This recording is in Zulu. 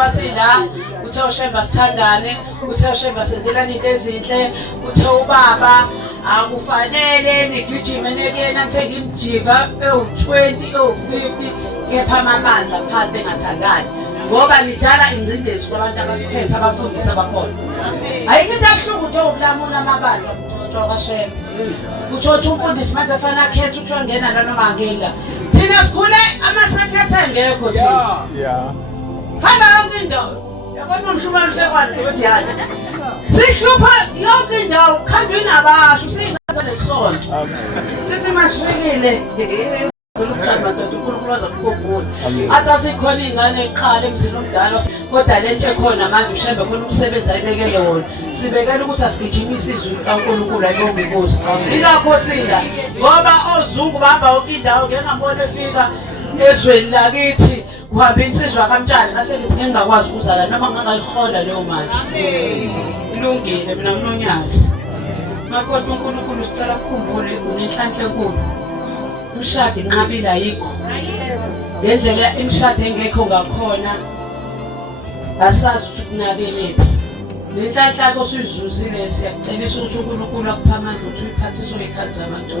Wasila uthe uShemba sithandane, uthe uShemba senzelani into ezinhle, uthe ubaba akufanele nigijime nekena nithe ngimjiva ewu20 ewu50 kepha amabandla phansi engathandani ngoba nidala ingcindezi kwabantu abasiphethe abafundisi abakhona. Ayikho into ebuhlungu nje ukulamula amabandla uMtholo kaShemba. Uthothi umfundisi manje afana akhethe ukuthi wangena la noma angena. Thina sikhule amasekhethe engekho thina. Yeah. Hamba yonke indawo. Yabona umshumane usekwani ukuthi yazi. Sihlupha yonke indawo, khambini nabasho singazana nesonto. Sithi masifikile ukukhamba nto uNkulunkulu azakukhumbula. Athi asikhona ingane eqala emzini omdala kodwa le nto ekhona manje uShemba khona umsebenzi ayibekele wona. Sibekela ukuthi asigijimise izwi kaNkulunkulu ayibonge inkosi. Ingakho sila ngoba ozungu bahamba yonke indawo ngeke ngambone efika ezweni lakithi kuhamba insizwa kaMtshali asengithi ngingakwazi ukuzala noma ngingayihona leyo mali. Ilungile mina uNonyazi. Makoti uNkulunkulu sicela ukukhumbule unenhlanhla enkulu. Umshado inqabile ayikho. Ngendlela imshado engekho ngakhona asazi ukuthi kunakelephi. Lenhlanhla yakho usuyizuzile siyakucelisa ukuthi uNkulunkulu akupha amandla ukuthi uyiphathise izikhali zabantu.